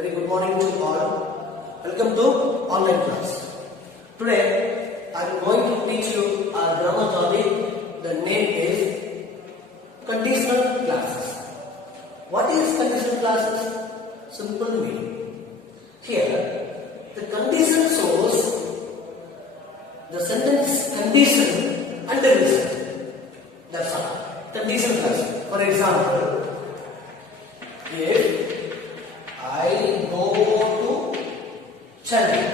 Very good morning to all. Welcome to online class. Today I am going to teach you our grammar topic. The name is conditional classes. What is conditional classes? Simple meaning. Here the condition shows the sentence condition and the result. That's all. Conditional class. For example, if I go to Chennai.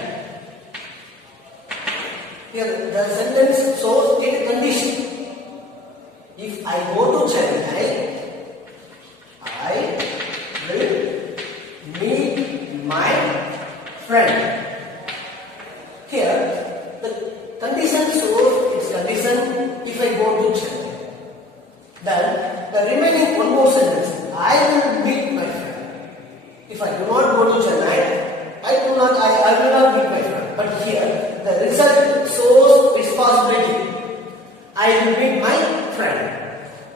Here the sentence shows a condition. If I go to Chennai, I will meet my friend. Here the condition shows its condition if I go to Chennai. Then the remaining one more sentence, I will meet my friend. If I do not go to Chennai, I will not meet my friend. But here the result shows its possibility. I will meet my friend.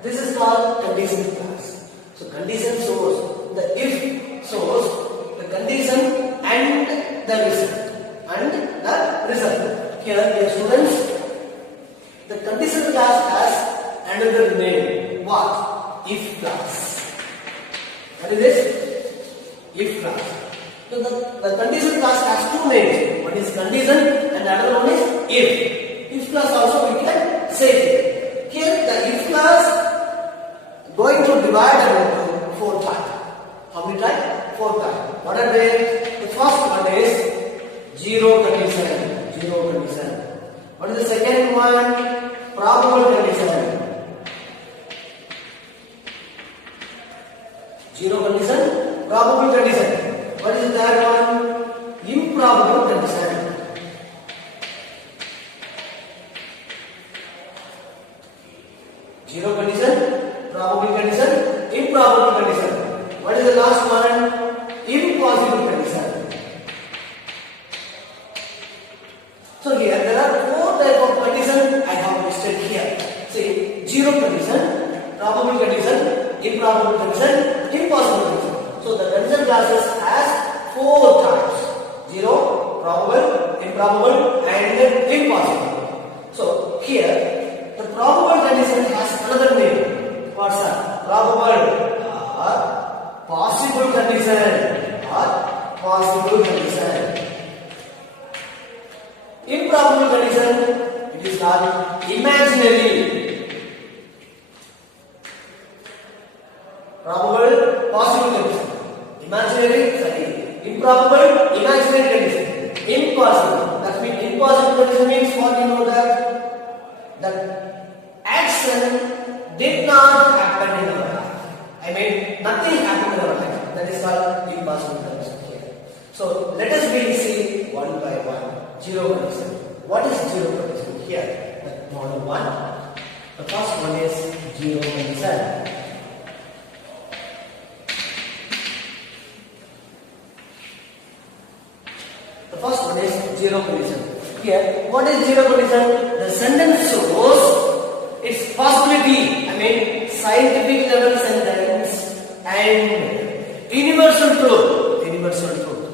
This is called conditional class. So condition shows the if shows the condition and the result. Here, dear students, the conditional class has another name. What? If class. What is this? If class. So the conditional class has two names. One is condition and the other one is if. If class also we can say it. Here the if class going to divide into four parts. How many types? Four types. What are they? The first one is zero condition. Zero condition. What is the second one? Probable condition. Zero condition, probable condition. What is the third one? Improbable condition. Zero condition, probable condition, improbable condition. What is the last one? Impossible condition. So here there are four types of condition I have listed here. See, zero condition, probable condition, improbable condition, impossible condition. So the condition classes has four types: zero, probable, improbable, and impossible. So here the probable condition has another name. What's that? Probable or possible condition or possible condition. Improbable condition, it is called imaginary. Probable, possible condition. Imaginary, improbable, imaginary condition. Impossible. That means impossible condition means what you know that action did not happen in our life. I mean nothing happened in our life. That is called impossible condition here. So let us see one by one. Zero condition. What is zero condition here? Model 1. The first one is zero condition. The first one is zero condition. Here, what is zero condition? The sentence shows its possibility. I mean, scientific level sentence and universal truth. Universal truth.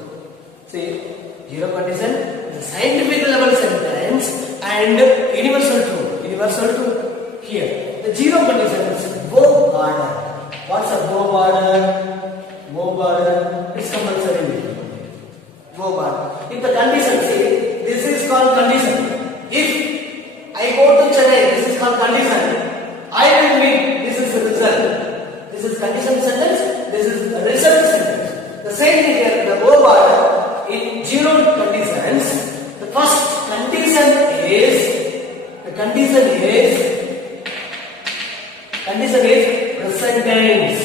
See, zero condition, the scientific level sentence and universal truth. Universal truth. Here, the zero condition is verb order. What's a verb order? Verb order is compulsory. Verb order. If the condition, see, this is called condition. If I go to Chennai, this is called condition. I will meet, this is the result. This is condition sentence, this is the result sentence. The same thing here, the verb order in zero conditions. The first condition is present tense.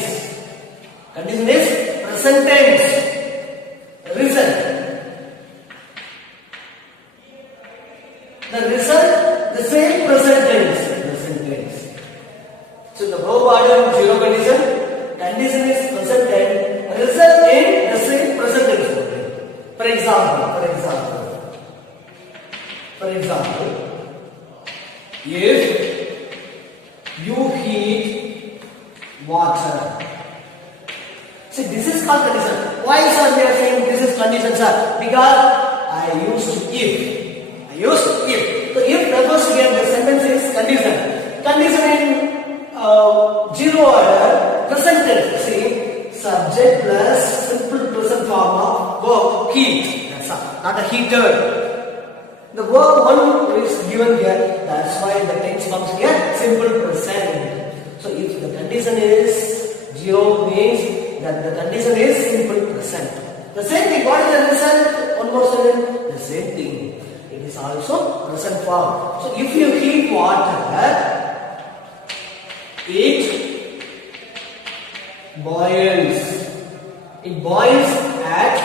Condition is present tense. Result. The result, the same present tense. So the verb order zero condition is present tense, result in the same present tense. For example, if you heat water. See, this is called condition. Why sir we are saying this is condition sir? Because I used if. I used if. So if refers to the sentence is condition. Condition in zero order present tense. See, subject plus simple present form of verb heat. That's all. Not a heater. The verb one is given here. That's why the tense comes here simple present. So if the condition is zero means that the condition is simple present. The same thing. What is the result? One more second. The same thing. It is also present form. So if you heat water, it boils. It boils at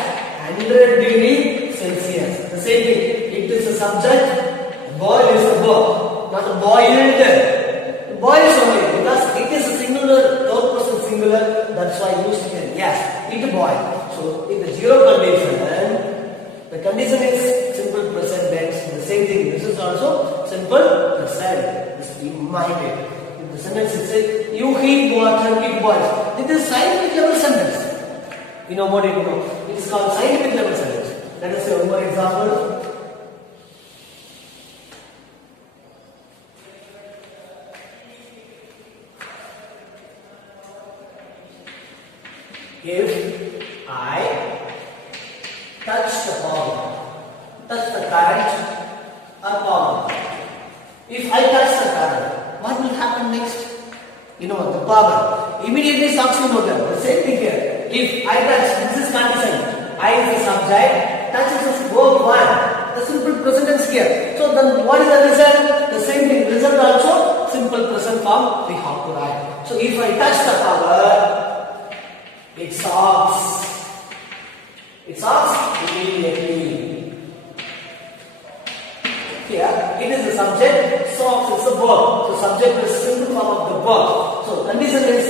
100 degree Celsius. The same thing. It is a subject. Boil is a verb, not a boiled. It boils only because it is a singular, third person singular. That's why used here. Yes, it boils. So in the zero condition, the condition is simple present tense. The same thing. This is also simple present. Just be minded. The sentence is say, you heat water, it boils. It is scientific level sentence. You know what it is? It is called scientific level sentence. Let us say one more example. If I touch the powder, touch the current or powder. If I touch the current, what will happen next? You know the power. Immediately stops in order. The same thing here. If I touch, this is condition. I is the subject, touch is verb one. The simple present tense here. So then what is the result? The same thing. Result also simple present form we have to write. So if I touch the power, it stops. It stops immediately. Here, it is the subject, stops is the verb. So subject is simple form of the verb. So condition is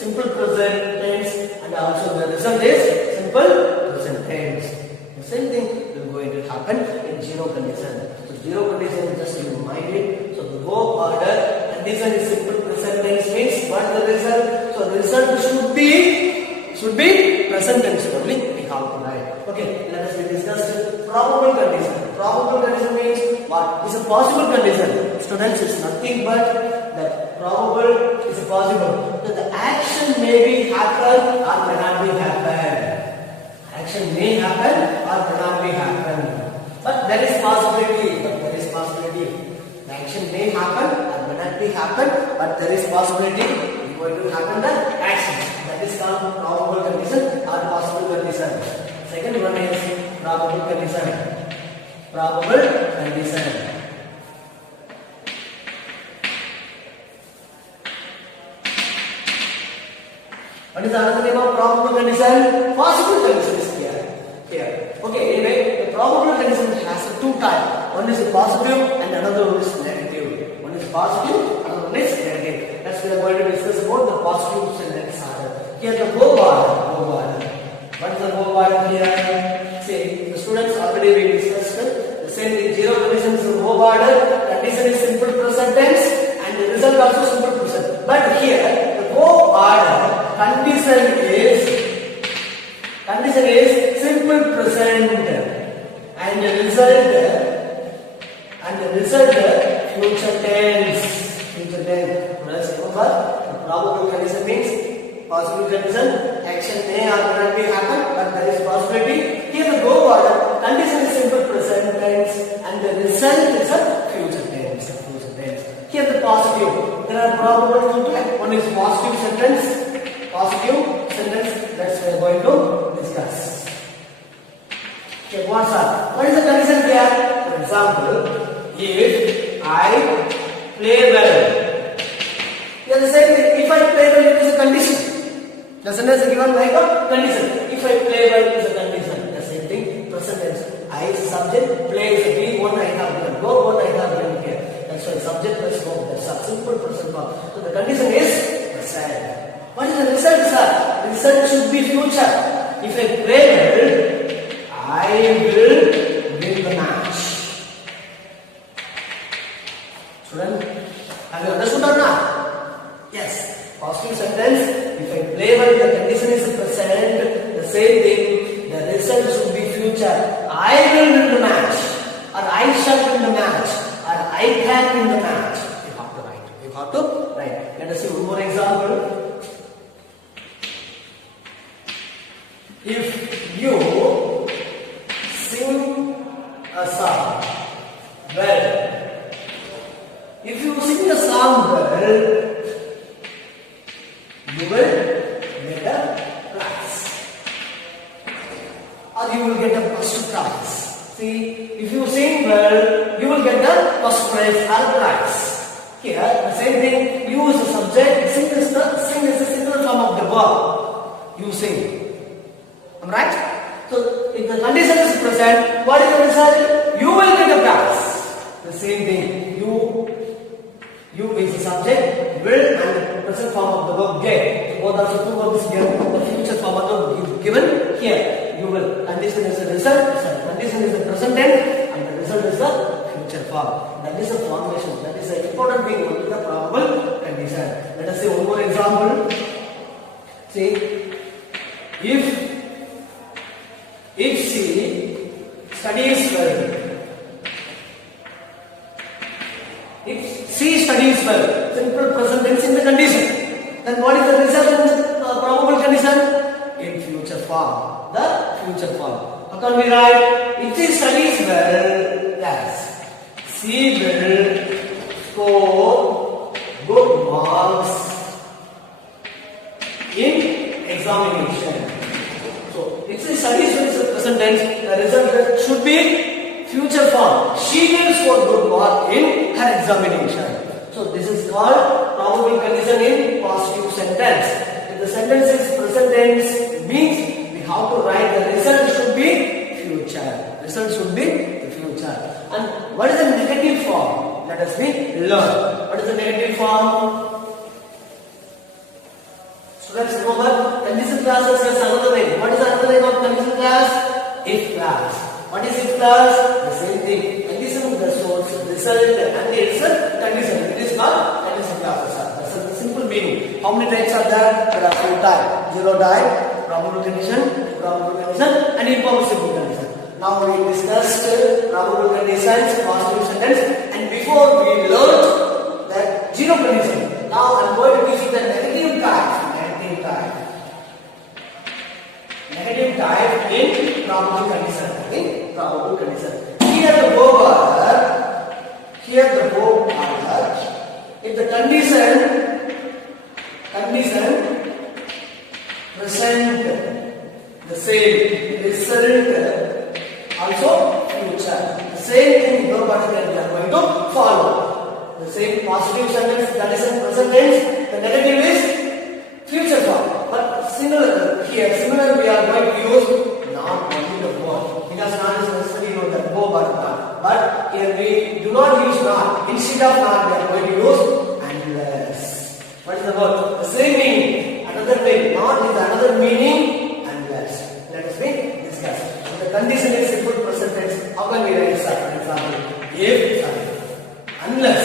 simple present tense and also the result is simple present tense. The same thing will going to happen in zero condition. So zero condition just you mind it. So the verb order condition is simple present tense means what is the result? So the result should be present tense only we have to write. Okay, let us discuss probable condition. Probable condition means what is a possible condition. Students, it's nothing but that probable is a possible. That the action may be happen or may not be happen. Action may happen or may not be happen. But there is possibility. The action may happen or may not be happen. But there is possibility it's going to happen the action. That is called probable condition or possible condition. Second one is probable condition. Probable condition. What is the other name of probable condition? Possible condition is here. Okay, anyway, the probable condition has two types. One is positive and another one is negative. One is positive, another one is negative. That's we are going to discuss about the positive sentence order. Here the verb order. What is the verb order here? See, the students already we discussed the same thing. Zero condition is verb order. Condition is simple present tense and the result also simple present. But here the verb order condition is simple present and the result future tense. Remember, the probable condition means possible condition, action may or may not be happen, but there is possibility. Here the verb order condition is simple present tense and the result is a future tense. Here the positive. There are probable two types. One is positive sentence. That's we are going to discuss. Okay, what is the condition here? For example, if I play well. Here the same thing. If I play well, it is a condition. The sentence is given like a condition. If I play well, it is a condition. The same thing. Present tense. I is subject, play is a be, one I have done. Go, one I have done here. That's why subject plus verb. That's a simple present form. So the condition is present. What is the result, sir? The result should be future. If I play well, I will win the match. Student, have you understood or not? Yes. Positive sentence. If I play well, the condition is present. The same thing. result should be future. I will win the match, or I shall win the match, or I can win the match. You have to write. You have to write. Let us see one more example. If you sing a song well, if you sing a song well, you will get a prize, or you will get a first prize. See, if you sing well, you will get the first prize or prize. Here, the same thing. Use the subject. Sing is the single form of the verb. You sing. Am I right? So, if the condition is present, what is the result? You will get a prize. The same thing. You is the subject, will and the present form of the verb get. So both are the two verbs given. The future form of the verb given here. You will. Condition is the result. Condition is the present tense, and the result is the future form. That is the formation. That is the important thing of the probable condition. Let us see one more example. See, if she studies well, if she studies well, simple present tense in the condition, then what is the result in the probable condition? In future form, the future form. How can we write? If she studies well, yes, she will score good marks in examination. So, if she studies well is the present tense, the result should be future form. She will score good mark in her examination. So, this is called probable condition in positive sentence. If the sentence is present tense, means we have to write the result should be future. Result should be the future. And what is the negative form? Let us learn. What is the negative form? Students, remember, condition clauses has another name. What is another name of condition clause? If clause. What is if clause? The same thing. Condition, the source, result, and its condition. It is called condition clauses. That's the simple meaning. How many types are there? There are 4 types. Zero type, probable condition, and impossible condition. Now we discussed probable conditions, positive sentence, and before we learned that zero condition. Now I am going to give you the negative type. Negative type in probable condition. Here the verb are, if the condition present the same result also future. The same thing verb article we are going to follow. The same positive sentence that is in present tense, the negative is future form. But similar we are going to use not only the verb, because not is necessarily the verb or not. But here we do not use not. Instead of not, we are going to use unless. What is the word? The same meaning. Another way. Not is another meaning. Unless. Let us discuss. The condition is simple present tense. How can we write this? For example, unless.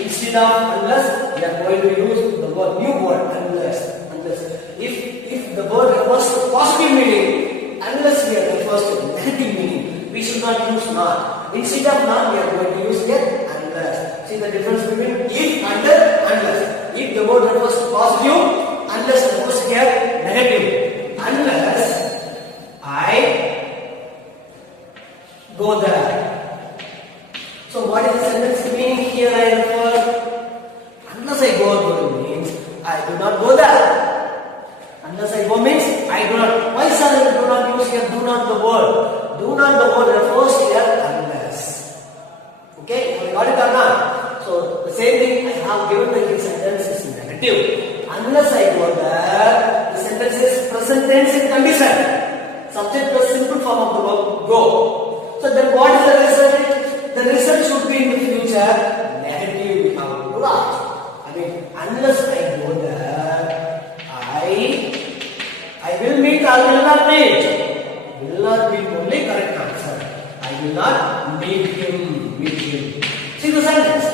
Instead of unless, we are going to use the word new word unless. If the word refers to positive meaning, unless we are refers to negative meaning, we should not use not. Instead of not, we are going to use here unless. See the difference between if and unless. If the word refers to positive, unless refers here negative. Unless I go there. So what is the sentence meaning here? I refer unless I go there means I do not go there. Unless I go means I do not. Why sir I do not use here do not the word? Do not the word refers here unless. Okay, have you got it or not? So the same thing I have given the sentence is negative. Unless I go there, the sentence is present tense in condition. Subject plus simple form of the verb go. So then what is the result? The result should be in the future negative. We have to write. I mean unless I go there, I will meet or will not meet. Will not meet only correct answer. I will not meet him. See the sentence.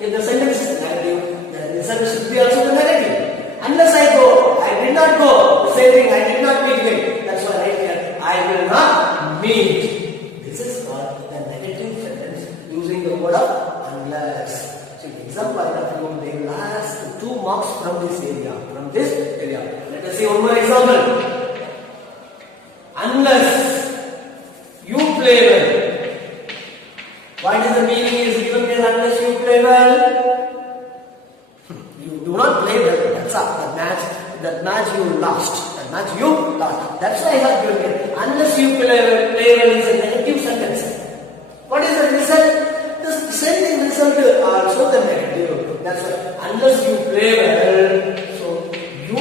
If the sentence is negative, the result should be also the negative. Unless I go, I did not go. The same thing, I did not meet him. That's why right here, I marks from this area. From this area. Let us see one more example. Unless you play well. What is the meaning is given here? Unless you play well. You do not play well. That's all. That match you lost. That match you lost. That's why I have given here. Unless you play well is a negative sentence. What is the result? The same result also the negative. That's why unless you play well, so you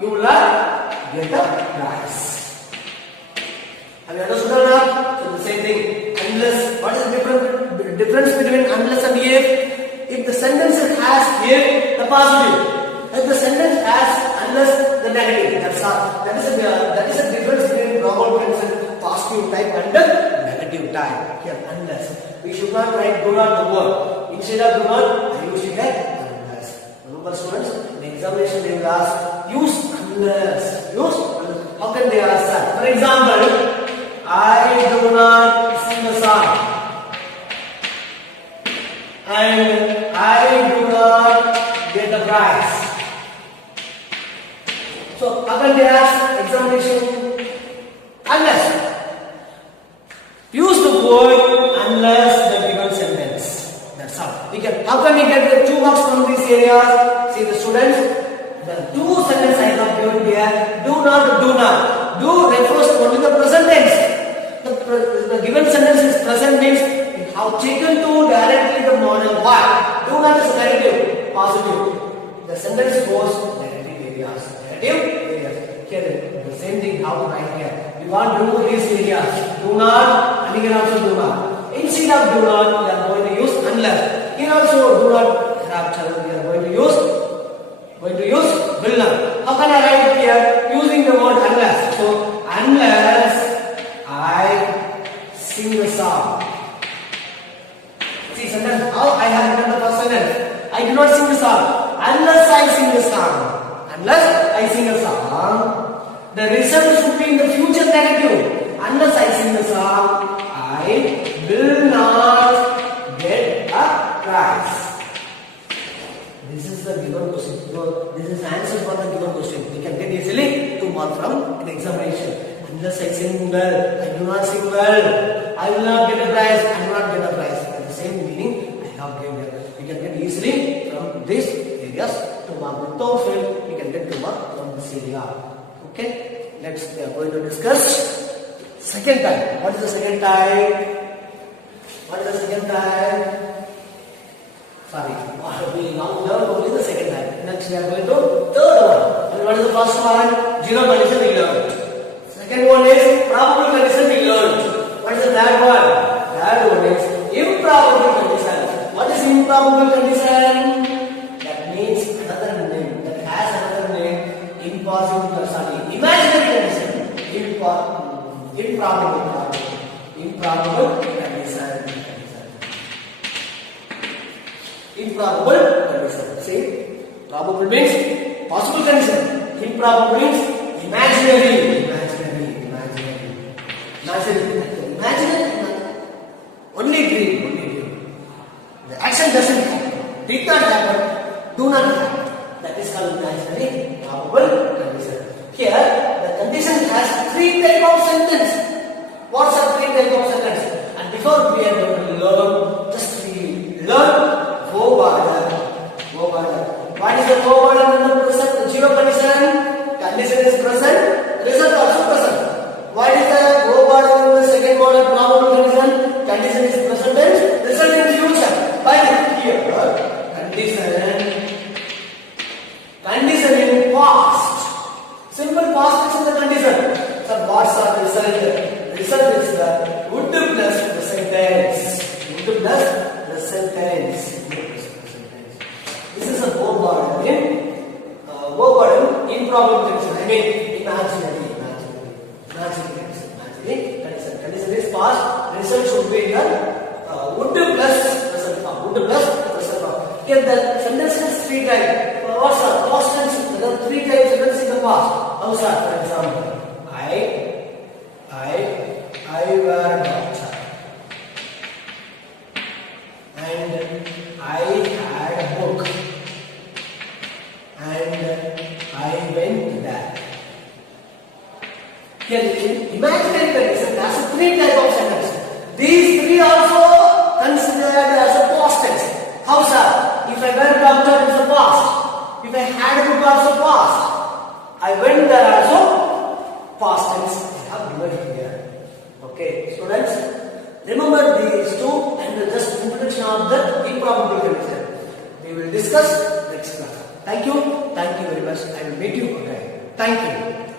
will not get a prize. Have you understood or not? So the same thing. Unless, what is the difference between unless and if? If the sentence has if, the positive. If the sentence has unless, the negative. That's all. That is a difference between normal tense and positive type and the negative type. Here, unless. We should not write do not the word. Instead of do not, I used to get unless. Remember students, in the examination they will ask, use unless. Use unless. How can they ask that? For example, I do not sing a song. And I do not get the prize. So, how can they ask examination? Unless. Use the word unless the given sentence. That's how. How can we get the 2 marks from these areas? See the students, the 2 sentences I have given here. Do not, do not. Do refers to only the present tense. The given sentence is present means we have taken to directly the model what? Do not is negative, positive. The sentence goes negative areas. Negative areas. Here the same thing how to write here. We want to do these areas. Do not and you can also do not. Instead of do not, we are going to use unless. Here also do not rapture. We are going to use will not. How can I write here using the word unless? So unless I sing the song. See sentence. How I have written the first sentence. I do not sing the song unless I sing the song. Unless I sing a song, the result should be in the future negative. Unless I sing the song, I will not get a prize. This is the given question. So this is the answer for the given question. We can get easily 2 marks from an examination. Unless I sing well, I do not sing well, I will not get a prize, I will not get a prize. And the same meaning I have given here. We can get easily from these areas 2 marks. Without fail, we can get 2 marks from this area. Okay? Next, we are going to discuss second type. What is the second type? What is the second type? Sorry, we now learned only the second type. Next, we are going to third one. And what is the first one? Zero condition we learned. Second one is probable condition we learned. What is the third one? Third one is improbable condition. What is improbable condition? That means another name. That has another name. Impossible condition. Imaginary condition. Improbable condition. Improbable condition. See, probable means possible condition. Improbable means imaginary. Only dream. The action doesn't happen. Did not happen. Do not happen. That is called imaginary probable condition. Here, the condition has 3 types of sentence. What's the 3 types of sentence? And before we are going to learn, just we learn verb order. What is the verb order in the present? The zero condition. Condition is present. Result also present. What is the verb order in the second model probable condition? Condition is present tense. Result in future. By here, condition in past. Simple past is in the condition. So what's the result? Result is the would plus present tense. Would plus present tense. This is a verb order in improbable condition. I mean imaginary condition. Condition is past. Result should be in the would plus present form. Would plus present form. Here the sentence is 3 types. What's the past tense? There are 3 types of sentence in the past. How sir? For example, I were a doctor. And I had a book. Here in imaginary condition, there are three types of sentences. These three also considered as a past tense. How, sir? If I went doctor, it's a past. If I had a book, also past. I went there also past tense. I have given here. Okay, students, remember these two and just introduction of the improbable condition. We will discuss next class. Thank you very much. I will meet you again. Thank you.